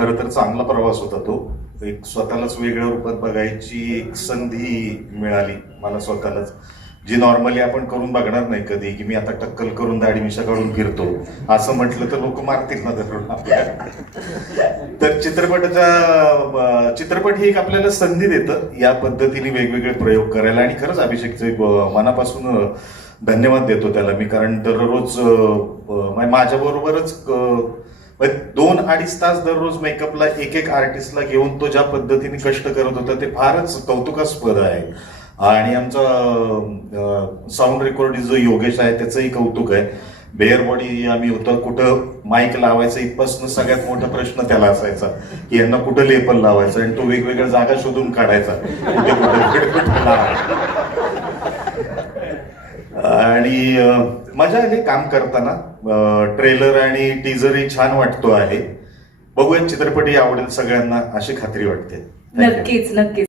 खरं तर चांगला प्रवास होता तो. एक स्वतःलाच वेगळ्या रूपात बघायची एक संधी मिळाली मला स्वतःलाच, जी नॉर्मली आपण करून बघणार नाही कधी, की मी आता टक्कल करून दाढी मिशा काढून फिरतो असं म्हटलं तर लोक मारतील ना धरून आपल्याला. तर चित्रपट ही एक आपल्याला संधी देतं या पद्धतीने वेगवेगळे प्रयोग करायला. आणि खरंच अभिषेकचे मनापासून धन्यवाद देतो त्याला मी, कारण दररोज माझ्या बरोबरच 2-2.5 तास दररोज मेकअपला एक आर्टिस्टला घेऊन तो ज्या पद्धतीने कष्ट करत होता ते फारच कौतुकास्पद आहे. आणि आमचा साऊंड रेकॉर्डिंग जो योगेश आहे त्याचंही कौतुक आहे. बेअर बॉडी आम्ही होतो, कुठं माईक लावायचं इथपासून सगळ्यात मोठा प्रश्न त्याला असायचा की यांना कुठं लेपल लावायचं, आणि तो वेगवेगळ्या जागा शोधून काढायचा कुठे आणि मजा आली काम करताना. ट्रेलर आणि टीजरही छान वाटतो आहे. बघूया चित्रपटही आवडेल सगळ्यांना अशी खात्री वाटते. नक्कीच नक्कीच.